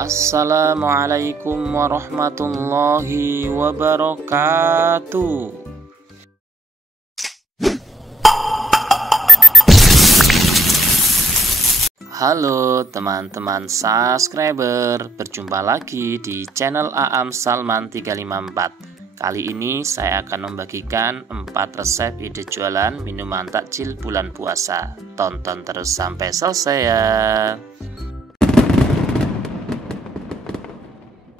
Assalamualaikum warahmatullahi wabarakatuh. Halo teman-teman subscriber, berjumpa lagi di channel Aam Salman 354. Kali ini saya akan membagikan 4 resep ide jualan minuman takjil bulan puasa. Tonton terus sampai selesai ya.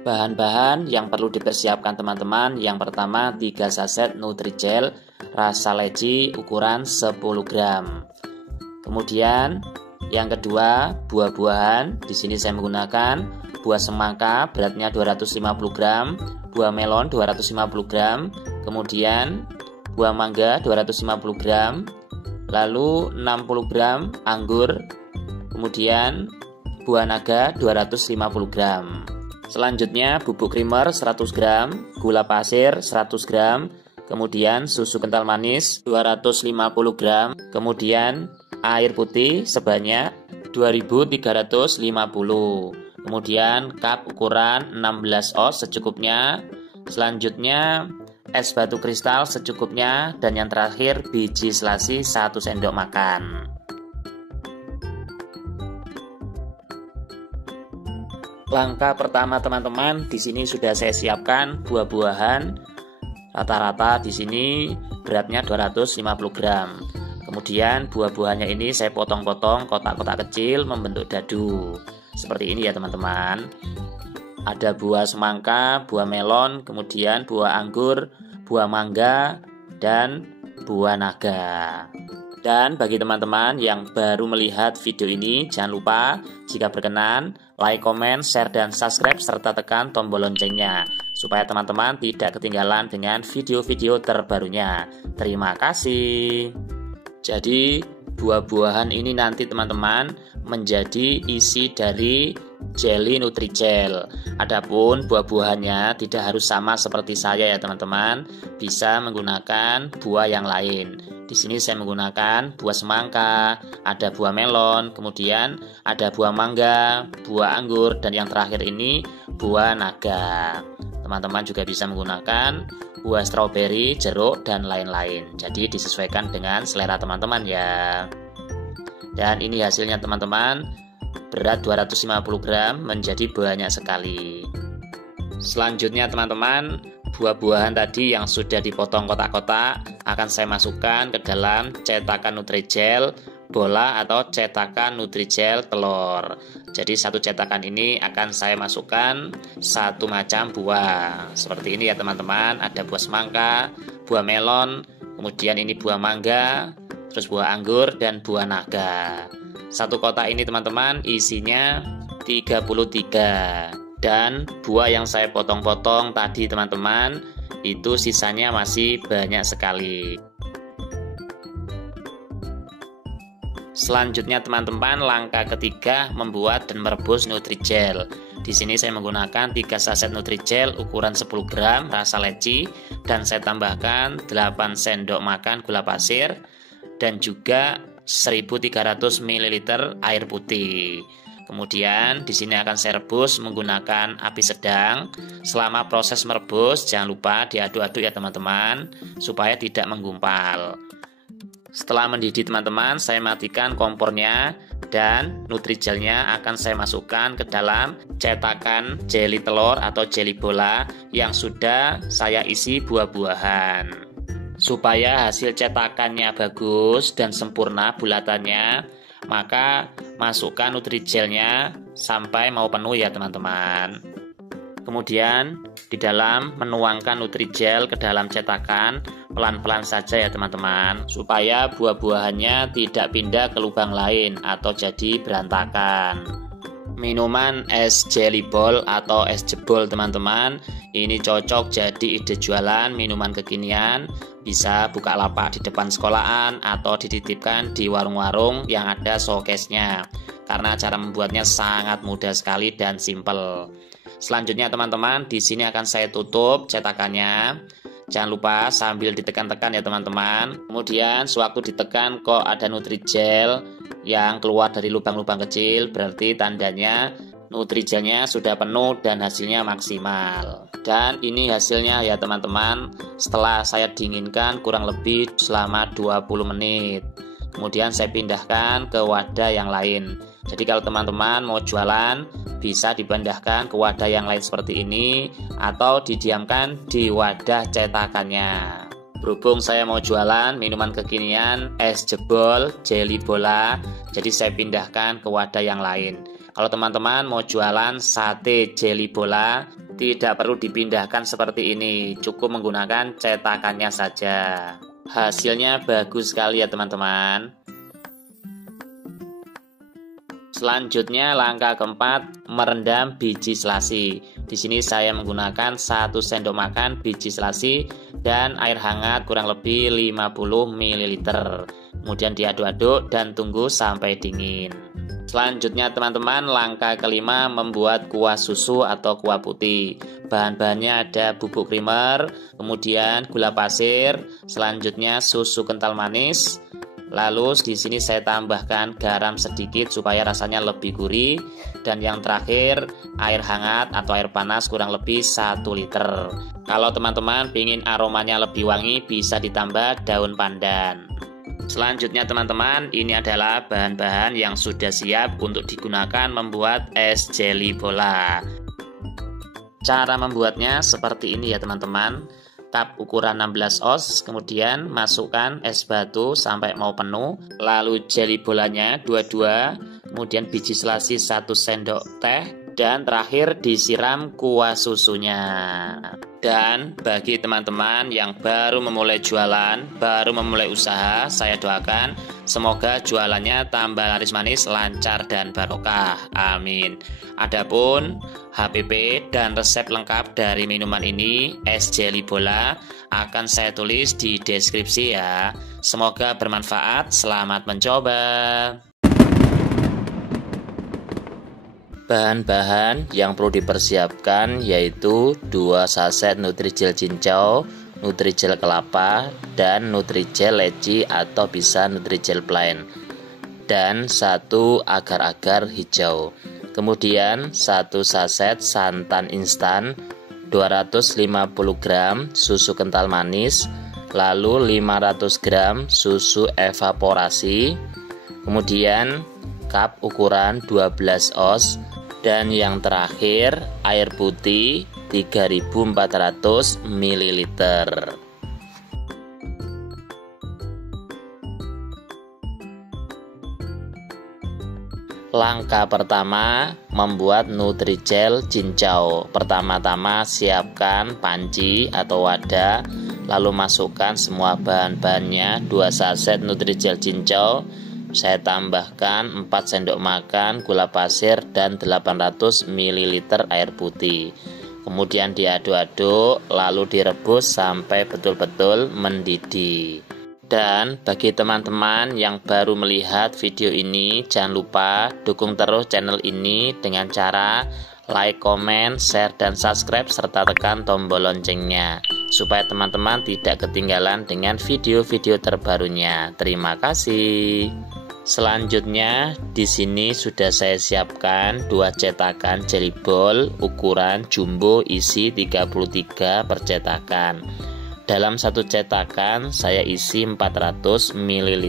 Bahan-bahan yang perlu dipersiapkan teman-teman, yang pertama 3 saset Nutrijel rasa leci ukuran 10 gram. Kemudian yang kedua buah-buahan, di sini saya menggunakan buah semangka beratnya 250 gram, buah melon 250 gram, kemudian buah mangga 250 gram, lalu 60 gram anggur, kemudian buah naga 250 gram. Selanjutnya bubuk creamer 100 gram, gula pasir 100 gram, kemudian susu kental manis 250 gram, kemudian air putih sebanyak 2350, kemudian cup ukuran 16 oz secukupnya, selanjutnya es batu kristal secukupnya, dan yang terakhir biji selasi 1 sendok makan. Langkah pertama teman-teman, di sini sudah saya siapkan buah-buahan. Rata-rata di sini beratnya 250 gram. Kemudian buah-buahannya ini saya potong-potong kotak-kotak kecil membentuk dadu. Seperti ini ya teman-teman. Ada buah semangka, buah melon, kemudian buah anggur, buah mangga, dan buah naga. Dan bagi teman-teman yang baru melihat video ini, jangan lupa jika berkenan like, komen, share, dan subscribe serta tekan tombol loncengnya supaya teman-teman tidak ketinggalan dengan video-video terbarunya. Terima kasih. Jadi buah-buahan ini nanti teman-teman menjadi isi dari jelly Nutrijel. Adapun buah-buahannya tidak harus sama seperti saya ya teman-teman, bisa menggunakan buah yang lain. Di sini saya menggunakan buah semangka, ada buah melon, kemudian ada buah mangga, buah anggur, dan yang terakhir ini buah naga. Teman-teman juga bisa menggunakan buah stroberi, jeruk, dan lain-lain. Jadi disesuaikan dengan selera teman-teman ya. Dan ini hasilnya teman-teman, berat 250 gram menjadi banyak sekali. Selanjutnya teman-teman, buah-buahan tadi yang sudah dipotong kotak-kotak akan saya masukkan ke dalam cetakan Nutrijel bola atau cetakan Nutrijel telur. Jadi satu cetakan ini akan saya masukkan satu macam buah. Seperti ini ya teman-teman, ada buah semangka, buah melon, kemudian ini buah mangga, terus buah anggur, dan buah naga. Satu kotak ini teman-teman isinya 33. Dan buah yang saya potong-potong tadi teman-teman, itu sisanya masih banyak sekali. Selanjutnya teman-teman, langkah ketiga membuat dan merebus Nutrijel. Di sini saya menggunakan 3 saset Nutrijel ukuran 10 gram rasa leci, dan saya tambahkan 8 sendok makan gula pasir dan juga 1300 ml air putih. Kemudian di sini akan saya rebus menggunakan api sedang. Selama proses merebus jangan lupa diaduk-aduk ya teman-teman supaya tidak menggumpal. Setelah mendidih teman-teman, saya matikan kompornya dan Nutrijelnya akan saya masukkan ke dalam cetakan jelly telur atau jelly bola yang sudah saya isi buah-buahan. Supaya hasil cetakannya bagus dan sempurna bulatannya, maka masukkan Nutrijelnya sampai mau penuh ya teman-teman. Kemudian di dalam menuangkan Nutrijel ke dalam cetakan pelan-pelan saja ya teman-teman, supaya buah-buahannya tidak pindah ke lubang lain atau jadi berantakan. Minuman es jelly ball atau es jebol teman-teman, ini cocok jadi ide jualan minuman kekinian. Bisa buka lapak di depan sekolahan atau dititipkan di warung-warung yang ada showcase-nya, karena cara membuatnya sangat mudah sekali dan simple. Selanjutnya teman-teman, di sini akan saya tutup cetakannya. Jangan lupa sambil ditekan-tekan ya teman-teman. Kemudian sewaktu ditekan kok ada Nutrijel yang keluar dari lubang-lubang kecil, berarti tandanya Nutrijelnya sudah penuh dan hasilnya maksimal. Dan ini hasilnya ya teman-teman, setelah saya dinginkan kurang lebih selama 20 menit. Kemudian saya pindahkan ke wadah yang lain. Jadi kalau teman-teman mau jualan, bisa dipindahkan ke wadah yang lain seperti ini, atau didiamkan di wadah cetakannya. Berhubung saya mau jualan minuman kekinian, es jebol, jelly bola, jadi saya pindahkan ke wadah yang lain. Kalau teman-teman mau jualan sate jelly bola, tidak perlu dipindahkan seperti ini, cukup menggunakan cetakannya saja. Hasilnya bagus sekali ya teman-teman. Selanjutnya langkah keempat, merendam biji selasi. Di sini saya menggunakan 1 sendok makan biji selasi dan air hangat kurang lebih 50 ml. Kemudian diaduk-aduk dan tunggu sampai dingin. Selanjutnya teman-teman, langkah kelima, membuat kuah susu atau kuah putih. Bahan-bahannya ada bubuk creamer, kemudian gula pasir, selanjutnya susu kental manis. Lalu di sini saya tambahkan garam sedikit supaya rasanya lebih gurih, dan yang terakhir air hangat atau air panas kurang lebih 1 liter. Kalau teman-teman ingin aromanya lebih wangi, bisa ditambah daun pandan. Selanjutnya teman-teman, ini adalah bahan-bahan yang sudah siap untuk digunakan membuat es jelly bola. Cara membuatnya seperti ini ya teman-teman. Cup ukuran 16 oz, kemudian masukkan es batu sampai mau penuh, lalu jelly bolanya 22, kemudian biji selasi 1 sendok teh, dan terakhir disiram kuah susunya. Dan bagi teman-teman yang baru memulai jualan, baru memulai usaha, saya doakan semoga jualannya tambah laris manis, lancar dan barokah. Amin. Adapun HPP dan resep lengkap dari minuman ini, es jelly bola, akan saya tulis di deskripsi ya. Semoga bermanfaat. Selamat mencoba. Bahan-bahan yang perlu dipersiapkan yaitu 2 saset Nutrijel cincau, Nutrijel kelapa, dan Nutrijel leci atau bisa Nutrijel plain, dan 1 agar-agar hijau. Kemudian 1 saset santan instan, 250 gram susu kental manis, lalu 500 gram susu evaporasi, kemudian cup ukuran 12 oz, dan yang terakhir air putih 3400 ml. Langkah pertama, membuat Nutrijel cincau. Pertama-tama siapkan panci atau wadah, lalu masukkan semua bahan-bahannya. 2 saset Nutrijel cincau, saya tambahkan 4 sendok makan gula pasir dan 800 ml air putih. Kemudian diaduk-aduk, lalu direbus sampai betul-betul mendidih. Dan bagi teman-teman yang baru melihat video ini, jangan lupa dukung terus channel ini dengan cara like, comment, share, dan subscribe, serta tekan tombol loncengnya supaya teman-teman tidak ketinggalan dengan video-video terbarunya. Terima kasih. Selanjutnya di sini sudah saya siapkan 2 cetakan jelly ball ukuran jumbo isi 33 per cetakan. Dalam 1 cetakan saya isi 400 ml.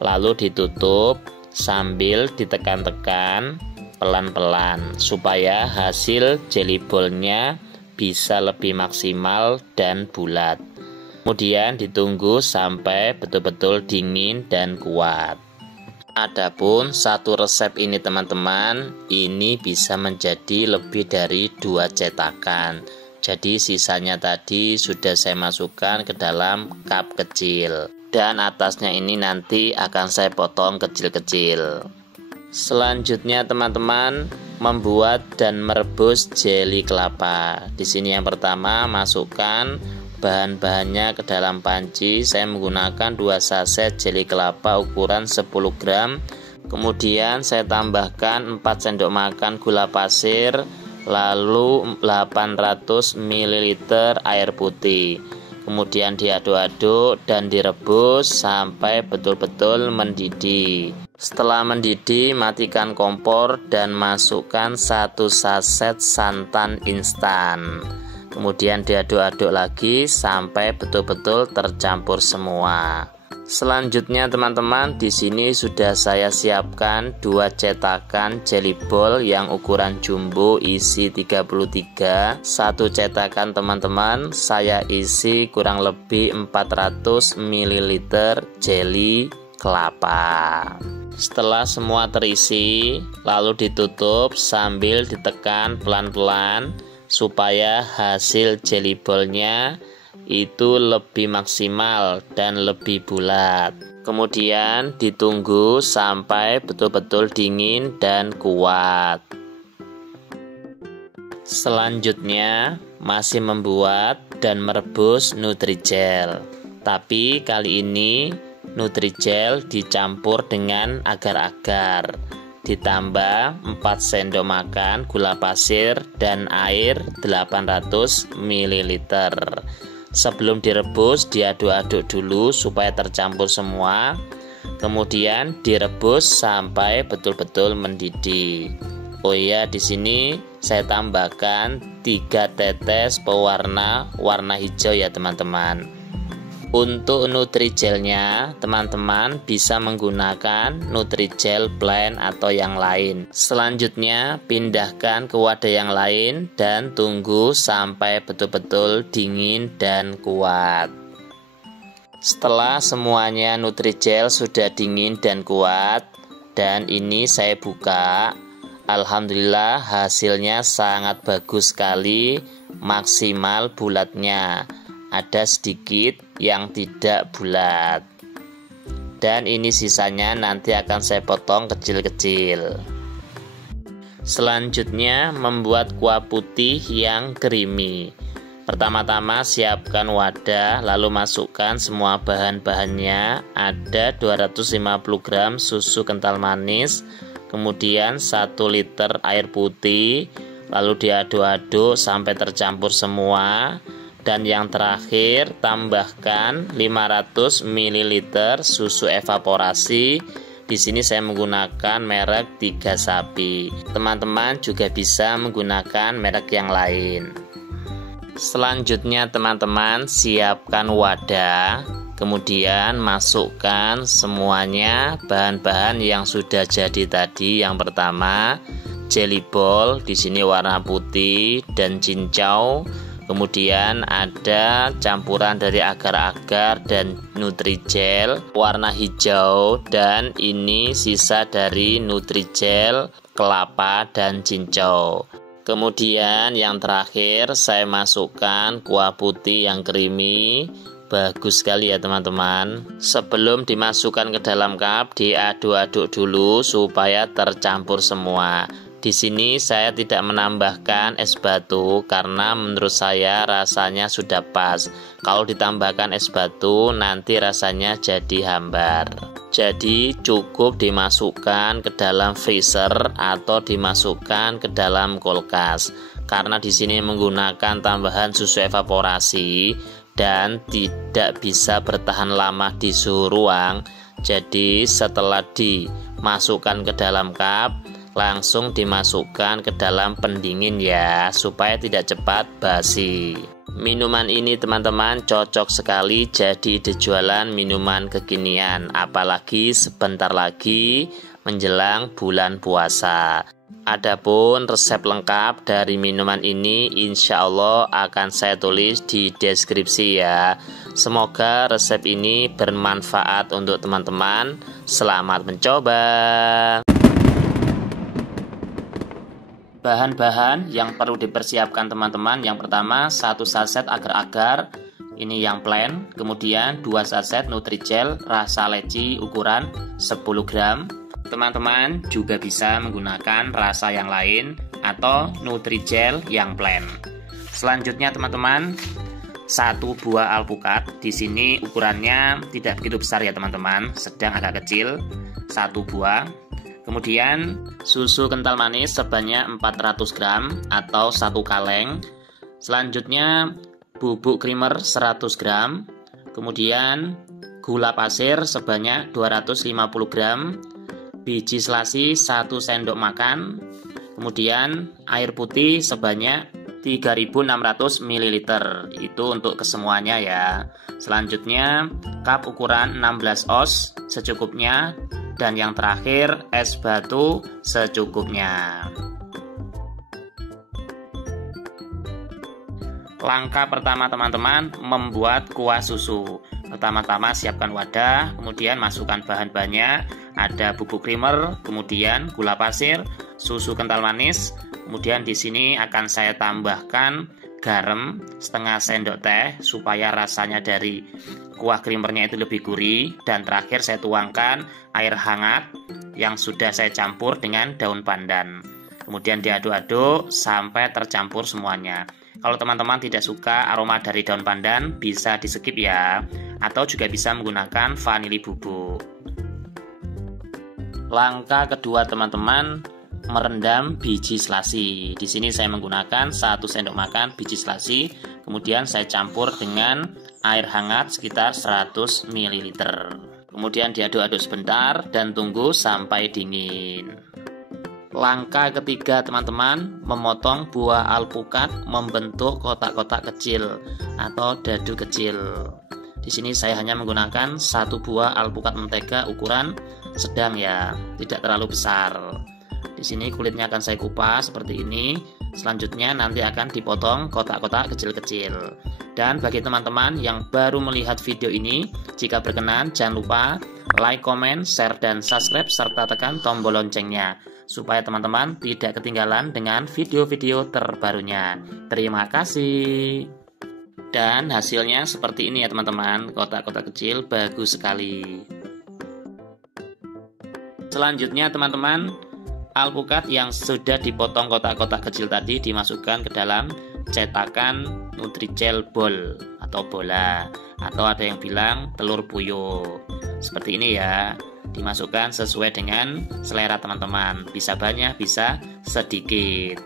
Lalu ditutup sambil ditekan-tekan pelan-pelan supaya hasil jelly ballnya bisa lebih maksimal dan bulat. Kemudian ditunggu sampai betul-betul dingin dan kuat. Adapun 1 resep ini teman-teman, ini bisa menjadi lebih dari 2 cetakan. Jadi sisanya tadi sudah saya masukkan ke dalam cup kecil, dan atasnya ini nanti akan saya potong kecil-kecil. Selanjutnya teman-teman, membuat dan merebus jelly kelapa. Di sini yang pertama, masukkan bahan-bahannya ke dalam panci. Saya menggunakan 2 saset jelly kelapa ukuran 10 gram. Kemudian saya tambahkan 4 sendok makan gula pasir, lalu 800 ml air putih. Kemudian diaduk-aduk dan direbus sampai betul-betul mendidih. Setelah mendidih, matikan kompor dan masukkan 1 saset santan instan. Kemudian diaduk-aduk lagi sampai betul-betul tercampur semua. Selanjutnya teman-teman, di sini sudah saya siapkan 2 cetakan jelly ball yang ukuran jumbo isi 33. Satu cetakan teman-teman saya isi kurang lebih 400 ml jelly kelapa. Setelah semua terisi, lalu ditutup sambil ditekan pelan-pelan supaya hasil jelly ballnya itu lebih maksimal dan lebih bulat. Kemudian ditunggu sampai betul-betul dingin dan kuat. Selanjutnya masih membuat dan merebus Nutrijel. Tapi kali ini Nutrijel dicampur dengan agar-agar. Ditambah 4 sendok makan gula pasir dan air 800 ml. Sebelum direbus, diaduk-aduk dulu supaya tercampur semua. Kemudian direbus sampai betul-betul mendidih. Oh iya, di sini saya tambahkan 3 tetes pewarna warna hijau ya teman-teman. Untuk Nutrijelnya, teman-teman bisa menggunakan Nutrijel blend atau yang lain. Selanjutnya, pindahkan ke wadah yang lain dan tunggu sampai betul-betul dingin dan kuat. Setelah semuanya Nutrijel sudah dingin dan kuat, dan ini saya buka, alhamdulillah hasilnya sangat bagus sekali, maksimal bulatnya. Ada sedikit yang tidak bulat, dan ini sisanya nanti akan saya potong kecil-kecil. Selanjutnya membuat kuah putih yang creamy. Pertama-tama siapkan wadah, lalu masukkan semua bahan-bahannya. Ada 250 gram susu kental manis, kemudian 1 liter air putih, lalu diaduk-aduk sampai tercampur semua. Dan yang terakhir, tambahkan 500 ml susu evaporasi. Di sini saya menggunakan merek 3 Sapi. Teman-teman juga bisa menggunakan merek yang lain. Selanjutnya teman-teman, siapkan wadah. Kemudian masukkan semuanya bahan-bahan yang sudah jadi tadi. Yang pertama, jelly ball, di sini warna putih dan cincau. Kemudian ada campuran dari agar-agar dan Nutrijel warna hijau, dan ini sisa dari Nutrijel kelapa dan cincau. Kemudian yang terakhir saya masukkan kuah putih yang creamy. Bagus sekali ya teman-teman. Sebelum dimasukkan ke dalam cup, diaduk-aduk dulu supaya tercampur semua. Di sini saya tidak menambahkan es batu karena menurut saya rasanya sudah pas. Kalau ditambahkan es batu nanti rasanya jadi hambar. Jadi cukup dimasukkan ke dalam freezer atau dimasukkan ke dalam kulkas. Karena di sini menggunakan tambahan susu evaporasi dan tidak bisa bertahan lama di suhu ruang. Jadi setelah dimasukkan ke dalam cup, langsung dimasukkan ke dalam pendingin ya, supaya tidak cepat basi. Minuman ini teman-teman cocok sekali jadi dijualan minuman kekinian, apalagi sebentar lagi menjelang bulan puasa. Adapun resep lengkap dari minuman ini insya Allah akan saya tulis di deskripsi ya. Semoga resep ini bermanfaat untuk teman-teman. Selamat mencoba. Bahan-bahan yang perlu dipersiapkan teman-teman, yang pertama 1 saset agar-agar, ini yang plain. Kemudian 2 saset Nutrijel rasa leci ukuran 10 gram. Teman-teman juga bisa menggunakan rasa yang lain atau Nutrijel yang plain. Selanjutnya teman-teman, 1 buah alpukat. Di sini ukurannya tidak begitu besar ya teman-teman, sedang agak kecil, 1 buah. Kemudian susu kental manis sebanyak 400 gram atau 1 kaleng. Selanjutnya bubuk creamer 100 gram. Kemudian gula pasir sebanyak 250 gram. biji selasi 1 sendok makan, kemudian air putih sebanyak 3600 ml. Itu untuk kesemuanya ya. Selanjutnya cup ukuran 16 oz secukupnya, dan yang terakhir es batu secukupnya. Langkah pertama teman-teman, membuat kuah susu. Pertama-tama siapkan wadah, kemudian masukkan bahan-bahannya. Ada bubuk creamer, kemudian gula pasir, susu kental manis. Kemudian di sini akan saya tambahkan garam setengah sendok teh supaya rasanya dari kuah creamernya itu lebih gurih. Dan terakhir saya tuangkan air hangat yang sudah saya campur dengan daun pandan. Kemudian diaduk-aduk sampai tercampur semuanya. Kalau teman-teman tidak suka aroma dari daun pandan, bisa di skip ya, atau juga bisa menggunakan vanili bubuk. Langkah kedua teman-teman, merendam biji selasi. Di sini saya menggunakan 1 sendok makan biji selasi, kemudian saya campur dengan air hangat sekitar 100 ml. Kemudian diaduk-aduk sebentar dan tunggu sampai dingin. Langkah ketiga teman-teman, memotong buah alpukat membentuk kotak-kotak kecil atau dadu kecil. Di sini saya hanya menggunakan 1 buah alpukat mentega ukuran sedang ya, tidak terlalu besar. Di sini kulitnya akan saya kupas seperti ini. Selanjutnya nanti akan dipotong kotak-kotak kecil-kecil. Dan bagi teman-teman yang baru melihat video ini, jika berkenan jangan lupa like, comment, share, dan subscribe serta tekan tombol loncengnya supaya teman-teman tidak ketinggalan dengan video-video terbarunya. Terima kasih. Dan hasilnya seperti ini ya teman-teman, kotak-kotak kecil bagus sekali. Selanjutnya teman-teman, alpukat yang sudah dipotong kotak-kotak kecil tadi dimasukkan ke dalam cetakan Nutrijel ball atau bola, atau ada yang bilang telur puyuh. Seperti ini ya. Dimasukkan sesuai dengan selera teman-teman, bisa banyak bisa sedikit.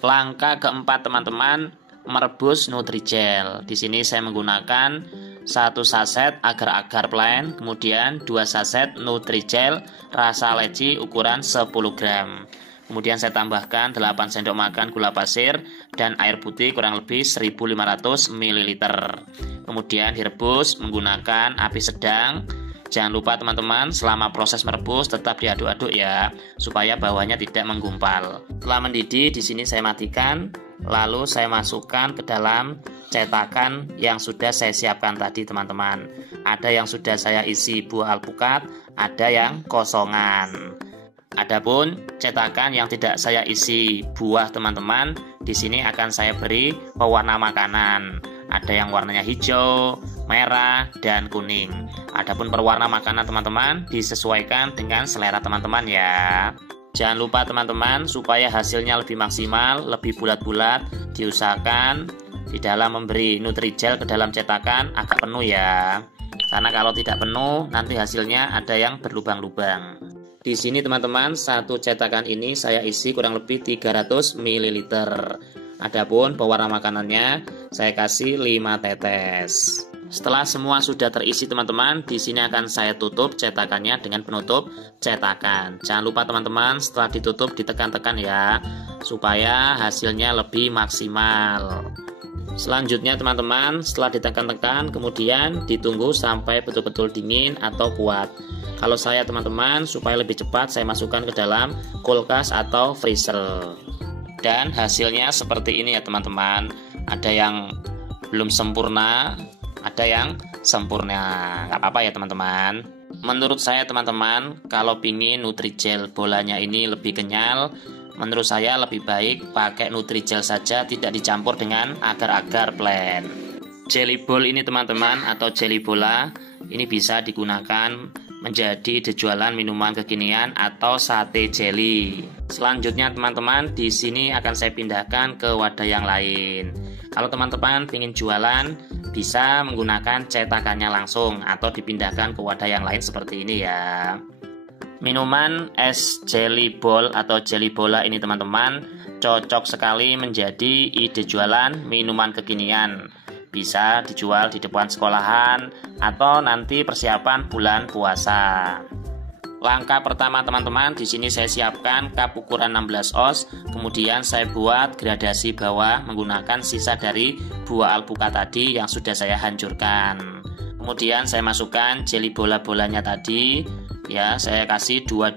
Langkah keempat teman-teman, merebus Nutrijel. Di sini saya menggunakan 1 saset agar-agar plain, kemudian 2 saset Nutrijel rasa leci ukuran 10 gram. Kemudian saya tambahkan 8 sendok makan gula pasir dan air putih kurang lebih 1500 ml. Kemudian direbus menggunakan api sedang. Jangan lupa teman-teman, selama proses merebus tetap diaduk-aduk ya, supaya bawahnya tidak menggumpal. Setelah mendidih, di sini saya matikan, lalu saya masukkan ke dalam cetakan yang sudah saya siapkan tadi teman-teman. Ada yang sudah saya isi buah alpukat, ada yang kosongan. Adapun cetakan yang tidak saya isi buah teman-teman, di sini akan saya beri pewarna makanan. Ada yang warnanya hijau, merah, dan kuning. Adapun perwarna makanan teman-teman disesuaikan dengan selera teman-teman ya. Jangan lupa teman-teman, supaya hasilnya lebih maksimal, lebih bulat-bulat, diusahakan di dalam memberi Nutrijel ke dalam cetakan agak penuh ya. Karena kalau tidak penuh, nanti hasilnya ada yang berlubang-lubang. Di sini teman-teman, 1 cetakan ini saya isi kurang lebih 300 ml. Adapun pewarna makanannya saya kasih 5 tetes. Setelah semua sudah terisi teman-teman, di sini akan saya tutup cetakannya dengan penutup cetakan. Jangan lupa teman-teman, setelah ditutup ditekan-tekan ya, supaya hasilnya lebih maksimal. Selanjutnya teman-teman, setelah ditekan-tekan kemudian ditunggu sampai betul-betul dingin atau kuat. Kalau saya teman-teman, supaya lebih cepat saya masukkan ke dalam kulkas atau freezer. Dan hasilnya seperti ini ya teman-teman. Ada yang belum sempurna, ada yang sempurna. Gak apa-apa ya teman-teman. Menurut saya teman-teman, kalau pingin Nutrijel bolanya ini lebih kenyal, menurut saya lebih baik pakai Nutrijel saja, tidak dicampur dengan agar-agar plain. Jelly ball ini teman-teman, atau jelly bola, ini bisa digunakan menjadi jualan minuman kekinian atau sate jelly. Selanjutnya teman-teman, di sini akan saya pindahkan ke wadah yang lain. Kalau teman-teman ingin jualan, bisa menggunakan cetakannya langsung atau dipindahkan ke wadah yang lain seperti ini ya. Minuman es jelly ball atau jelly bola ini teman-teman cocok sekali menjadi ide jualan minuman kekinian. Bisa dijual di depan sekolahan atau nanti persiapan bulan puasa. Langkah pertama teman-teman, di sini saya siapkan cup ukuran 16 oz. Kemudian saya buat gradasi bawah menggunakan sisa dari buah alpukat tadi yang sudah saya hancurkan. Kemudian saya masukkan jelly bola-bolanya tadi. Ya, saya kasih 2.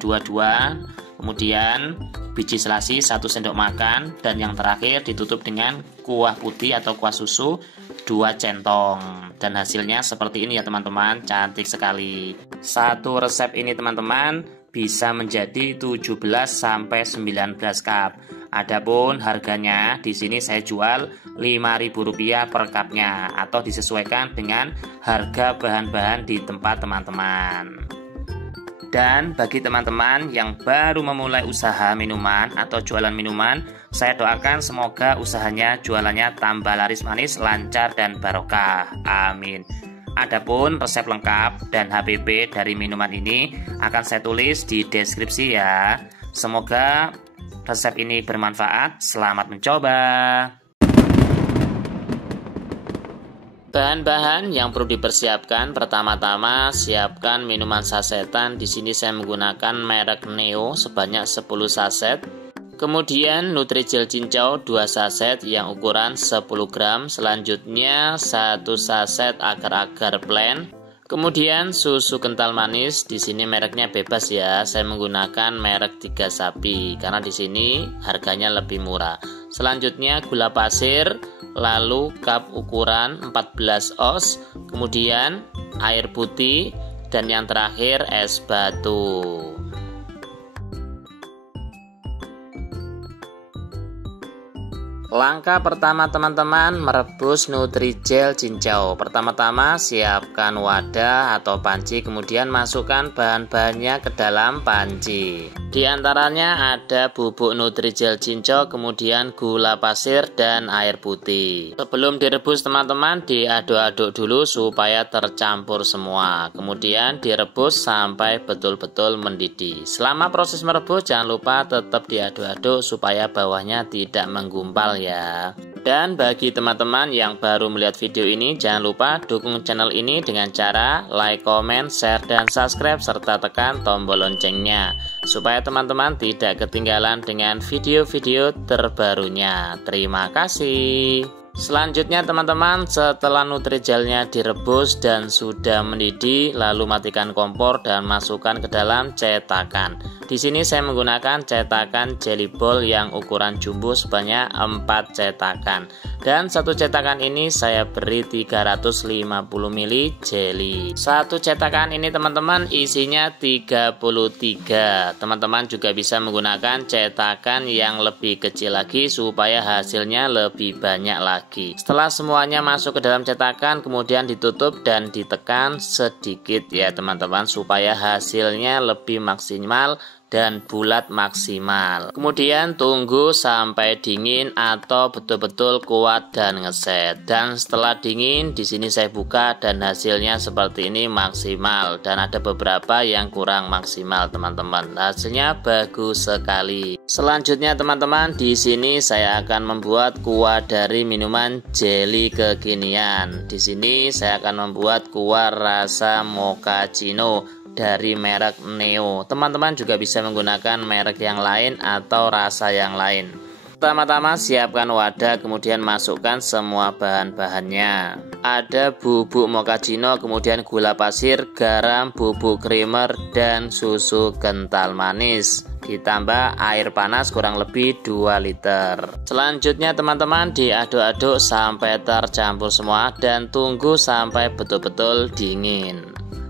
Kemudian biji selasi 1 sendok makan, dan yang terakhir ditutup dengan kuah putih atau kuah susu 2 centong. Dan hasilnya seperti ini ya teman-teman, cantik sekali. Satu resep ini teman-teman bisa menjadi 17 sampai 19 cup. Adapun harganya di sini saya jual Rp5.000 per cupnya, atau disesuaikan dengan harga bahan-bahan di tempat teman-teman. Dan bagi teman-teman yang baru memulai usaha minuman atau jualan minuman, saya doakan semoga usahanya jualannya tambah laris manis, lancar, dan barokah. Amin. Adapun resep lengkap dan HPP dari minuman ini akan saya tulis di deskripsi ya. Semoga resep ini bermanfaat. Selamat mencoba. Bahan-bahan yang perlu dipersiapkan, pertama-tama siapkan minuman sasetan. Di sini saya menggunakan merek Neo sebanyak 10 saset. Kemudian Nutrijel cincau 2 saset yang ukuran 10 gram. Selanjutnya 1 saset agar-agar plain. Kemudian susu kental manis, di sini mereknya bebas ya. Saya menggunakan merek 3 Sapi karena di sini harganya lebih murah. Selanjutnya gula pasir, lalu cup ukuran 14 oz, kemudian air putih, dan yang terakhir es batu. Langkah pertama teman-teman, merebus Nutrijel cincau. Pertama-tama siapkan wadah atau panci, kemudian masukkan bahan-bahannya ke dalam panci. Di antaranya ada bubuk Nutrijel cincau, kemudian gula pasir, dan air putih. Sebelum direbus teman-teman, diaduk-aduk dulu supaya tercampur semua. Kemudian direbus sampai betul-betul mendidih. Selama proses merebus jangan lupa tetap diaduk-aduk supaya bawahnya tidak menggumpal ya. Dan bagi teman-teman yang baru melihat video ini, jangan lupa dukung channel ini dengan cara like, comment, share, dan subscribe, serta tekan tombol loncengnya supaya teman-teman tidak ketinggalan dengan video-video terbarunya. Terima kasih. Selanjutnya teman-teman, setelah Nutrijelnya direbus dan sudah mendidih, lalu matikan kompor dan masukkan ke dalam cetakan. Di sini saya menggunakan cetakan jelly ball yang ukuran jumbo sebanyak 4 cetakan. Dan satu cetakan ini saya beri 350 ml jelly. Satu cetakan ini teman-teman isinya 33. Teman-teman juga bisa menggunakan cetakan yang lebih kecil lagi supaya hasilnya lebih banyak lagi. Setelah semuanya masuk ke dalam cetakan, kemudian ditutup dan ditekan sedikit ya teman-teman, supaya hasilnya lebih maksimal dan bulat maksimal. Kemudian tunggu sampai dingin atau betul-betul kuat dan ngeset. Dan setelah dingin, di sini saya buka dan hasilnya seperti ini maksimal, dan ada beberapa yang kurang maksimal teman-teman. Hasilnya bagus sekali. Selanjutnya teman-teman, di sini saya akan membuat kuah dari minuman jelly kekinian. Di sini saya akan membuat kuah rasa mochaccino dari merek Neo. Teman-teman juga bisa menggunakan merek yang lain atau rasa yang lain. Pertama-tama siapkan wadah, kemudian masukkan semua bahan-bahannya. Ada bubuk mochaccino, kemudian gula pasir, garam, bubuk creamer, dan susu kental manis. Ditambah air panas kurang lebih 2 liter. Selanjutnya teman-teman, diaduk-aduk sampai tercampur semua dan tunggu sampai betul-betul dingin.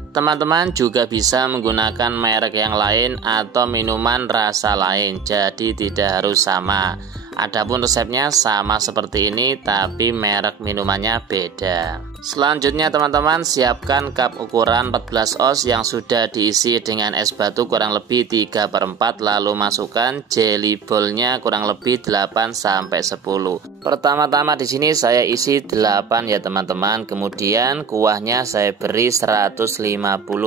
Teman-teman juga bisa menggunakan merek yang lain atau minuman rasa lain, jadi tidak harus sama. Adapun resepnya sama seperti ini, tapi merek minumannya beda. Selanjutnya teman-teman, siapkan cup ukuran 14 oz yang sudah diisi dengan es batu kurang lebih 3/4, lalu masukkan jelly ballnya kurang lebih 8-10. Pertama-tama di sini saya isi 8 ya teman-teman. Kemudian kuahnya saya beri 150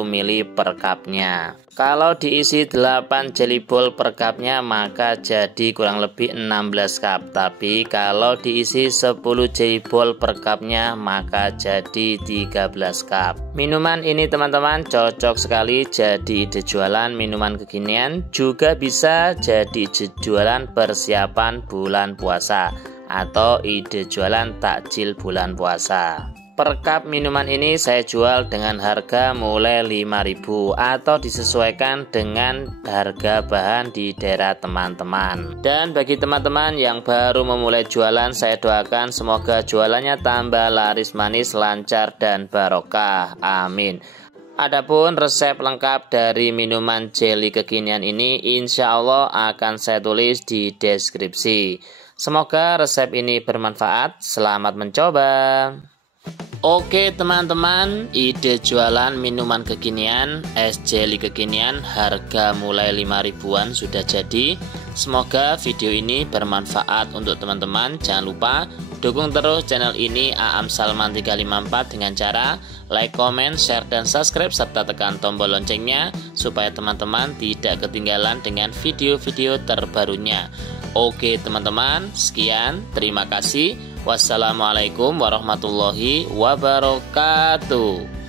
ml per cupnya. Kalau diisi 8 jelly ball per cupnya maka jadi kurang lebih 16 cup. Tapi kalau diisi 10 jelly ball per cupnya maka jadi 13 cup. Minuman ini teman-teman cocok sekali jadi ide jualan minuman kekinian. Juga bisa jadi ide jualan persiapan bulan puasa atau ide jualan takjil bulan puasa. Per cup minuman ini saya jual dengan harga mulai 5.000 atau disesuaikan dengan harga bahan di daerah teman-teman. Dan bagi teman-teman yang baru memulai jualan, saya doakan semoga jualannya tambah laris manis, lancar dan barokah. Amin. Adapun resep lengkap dari minuman jelly kekinian ini insya Allah akan saya tulis di deskripsi. Semoga resep ini bermanfaat. Selamat mencoba. Oke teman-teman, ide jualan minuman kekinian, es jelly kekinian harga mulai 5 ribuan sudah jadi. Semoga video ini bermanfaat untuk teman-teman. Jangan lupa dukung terus channel ini Aam Salman 354 dengan cara like, comment, share, dan subscribe serta tekan tombol loncengnya supaya teman-teman tidak ketinggalan dengan video-video terbarunya. Oke teman-teman, sekian, terima kasih. Wassalamualaikum warahmatullahi wabarakatuh.